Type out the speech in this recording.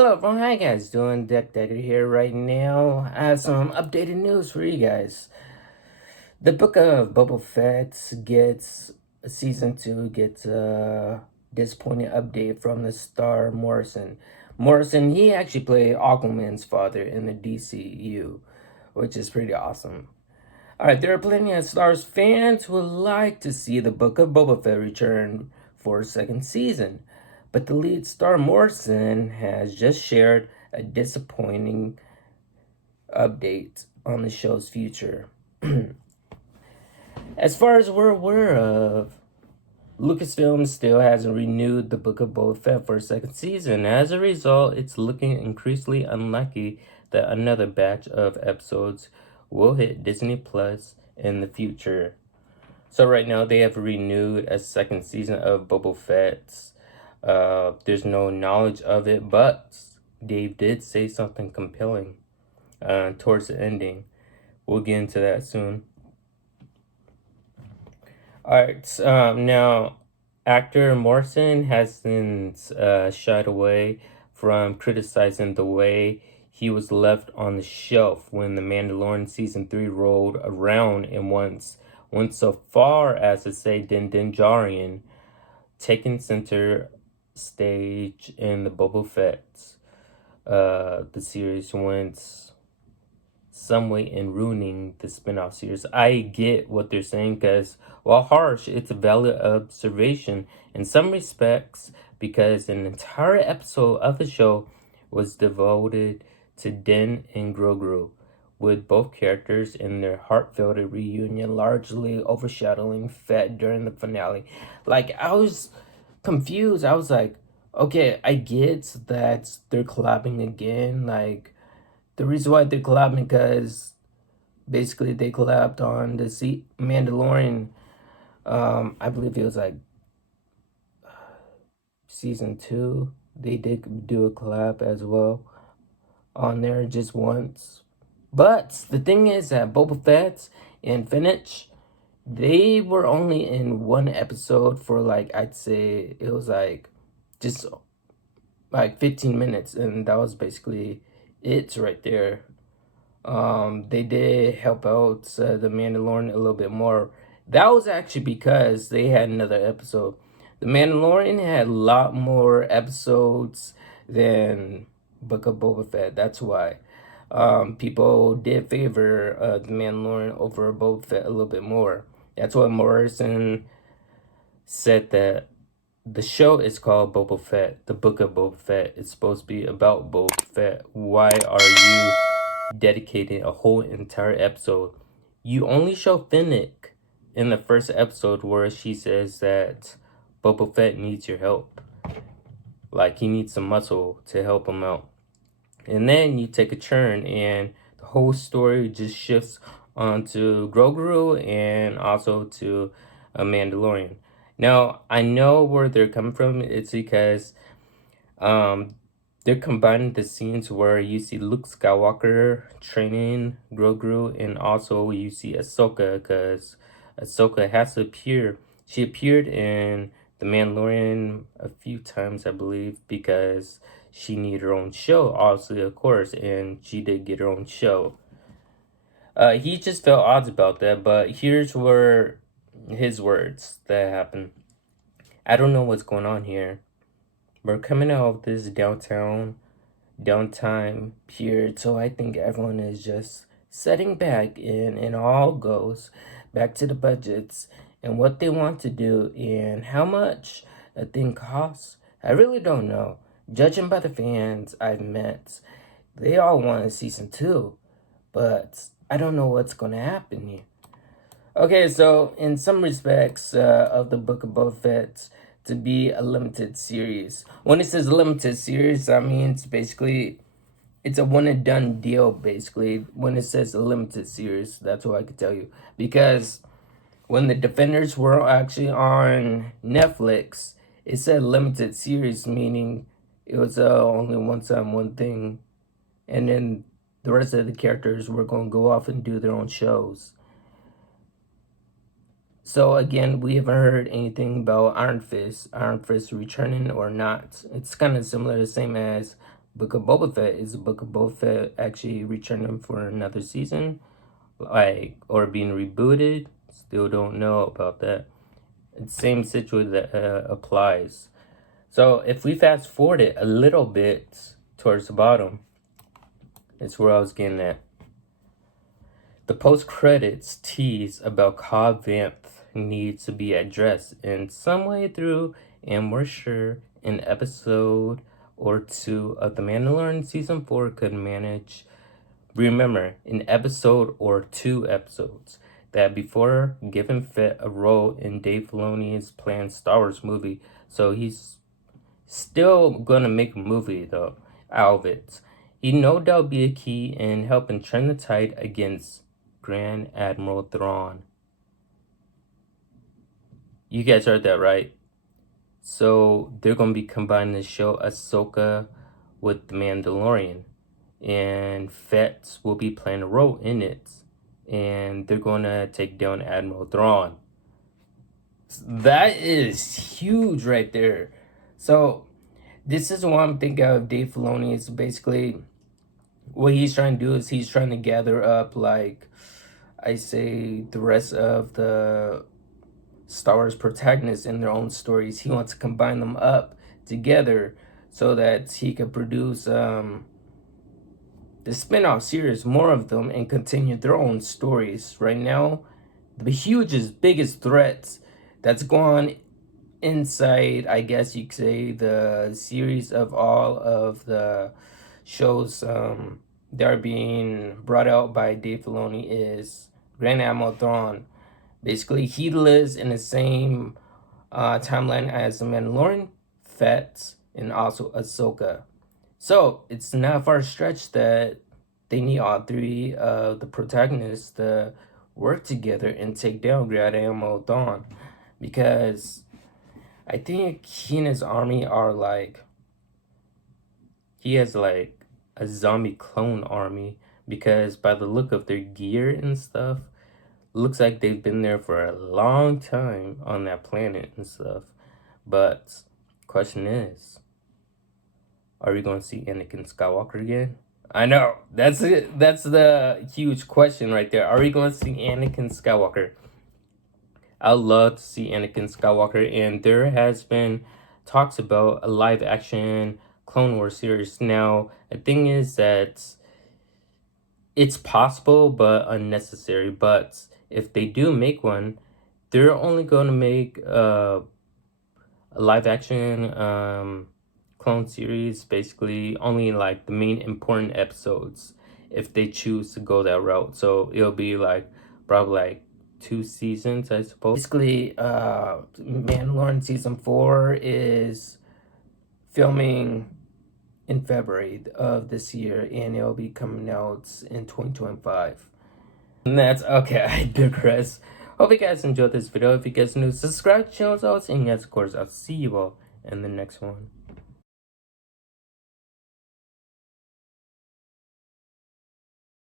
Hello everyone, how you guys doing? Decker here right now. I have some updated news for you guys. The book of Boba Fett gets season 2 gets a disappointing update from the star Morrison. Morrison, he actually played Aquaman's father in the DCU, which is pretty awesome. Alright, there are plenty of Star Wars fans who would like to see the book of Boba Fett return for a second season. But the lead star Morrison has just shared a disappointing update on the show's future. As far as we're aware of, Lucasfilm still hasn't renewed the Book of Boba Fett for a second season. As a result, it's looking increasingly unlikely that another batch of episodes will hit Disney Plus in the future. So right now they have renewed a second season of Boba Fett's. There's no knowledge of it, but Dave did say something compelling towards the ending. We'll get into that soon. Alright, now actor Morrison has since shied away from criticizing the way he was left on the shelf when The Mandalorian Season 3 rolled around and went so far as to say Din Djarin taking center stage in the Boba Fett. The series went some way in ruining the spin-off series. I get what they're saying because, while harsh, it's a valid observation in some respects because an entire episode of the show was devoted to Din and Grogu, with both characters in their heartfelt reunion largely overshadowing Fett during the finale. Like, I was confused. I was like, okay, I get that they're collabing again. Like, the reason why they're collabing because basically they collabed on the Mandalorian. I believe it was like season 2. They did do a collab as well on there just once. But the thing is that Boba Fett and Finnish, they were only in one episode for like, I'd say it was like just like 15 minutes, and that was basically it right there. They did help out the Mandalorian a little bit more. That was actually because they had another episode. The Mandalorian had a lot more episodes than Book of Boba Fett. That's why people did favor the Mandalorian over Boba Fett a little bit more. That's why Morrison said that the show is called Boba Fett, the Book of Boba Fett. It's supposed to be about Boba Fett. Why are you dedicating a whole entire episode? You only show Finnick in the first episode where she says that Boba Fett needs your help. Like, he needs some muscle to help him out. And then you take a turn and the whole story just shifts onto Grogu and also to a Mandalorian. Now, I know where they're coming from. It's because they're combining the scenes where you see Luke Skywalker training Grogu, and also you see Ahsoka, because Ahsoka has to appear. She appeared in The Mandalorian a few times, I believe, because she needed her own show, obviously, of course, and she did get her own show. He just felt odds about that, but here's where his words that happened. I don't know what's going on here. We're coming out of this downtime period, so I think everyone is just setting back and all goes back to the budgets and what they want to do and how much a thing costs. I really don't know. Judging by the fans I've met, they all want a season 2, but I don't know what's going to happen here. Okay, so in some respects of the Book of Boba Fett to be a limited series. When it says limited series, I mean it's a one and done deal, basically. When it says a limited series, that's what I could tell you. Because when the Defenders were actually on Netflix, it said limited series, meaning it was only one time, one thing. And then the rest of the characters were going to go off and do their own shows. So again, we haven't heard anything about Iron Fist returning or not. It's kind of similar, the same as Book of Boba Fett. Is the Book of Boba Fett actually returning for another season? Like, or being rebooted? Still don't know about that. It's same situation that applies. So if we fast forward it a little bit towards the bottom, it's where I was getting at. The post-credits tease about Cobb Vanth needs to be addressed in some way through, and we're sure an episode or two of The Mandalorian Season 4 could manage. Remember, an episode or 2 episodes that before giving Fett a role in Dave Filoni's planned Star Wars movie. So he's still gonna make a movie though out of it. He no doubt be a key in helping turn the tide against Grand Admiral Thrawn. You guys heard that right? So they're gonna be combining the show Ahsoka with The Mandalorian, and Fett will be playing a role in it, and they're gonna take down Admiral Thrawn. That is huge right there. So this is what I'm thinking of Dave Filoni. Is basically what he's trying to do is he's trying to gather up, like I say, the rest of the Star Wars protagonists in their own stories. He wants to combine them up together so that he could produce the spin-off series, more of them, and continue their own stories. Right now, the biggest threats that's gone inside, I guess you could say, the series of all of the shows that are being brought out by Dave Filoni is Grand Admiral Thrawn. Basically, he lives in the same timeline as the Mandalorian, Fett, and also Ahsoka. So it's not a far stretch that they need all three of the protagonists to work together and take down Grand Admiral Thrawn, because I think he and his army are like, he has like a zombie clone army, because by the look of their gear and stuff, looks like they've been there for a long time on that planet and stuff. But question is, are we going to see Anakin Skywalker again? I know, that's it. That's the huge question right there. Are we going to see Anakin Skywalker? I'd love to see Anakin Skywalker, and there has been talks about a live action Clone Wars series. Now, the thing is that it's possible but unnecessary. But if they do make one, they're only going to make a live action clone series, basically only like the main important episodes, if they choose to go that route. So it'll be like probably like 2 seasons, I suppose. Basically, Mandalorian Season 4 is filming in February of this year, and it'll be coming out in 2025. And that's okay. I digress. Hope you guys enjoyed this video. If you guys are new, subscribe to the channel as always. And yes, of course, I'll see you all in the next one.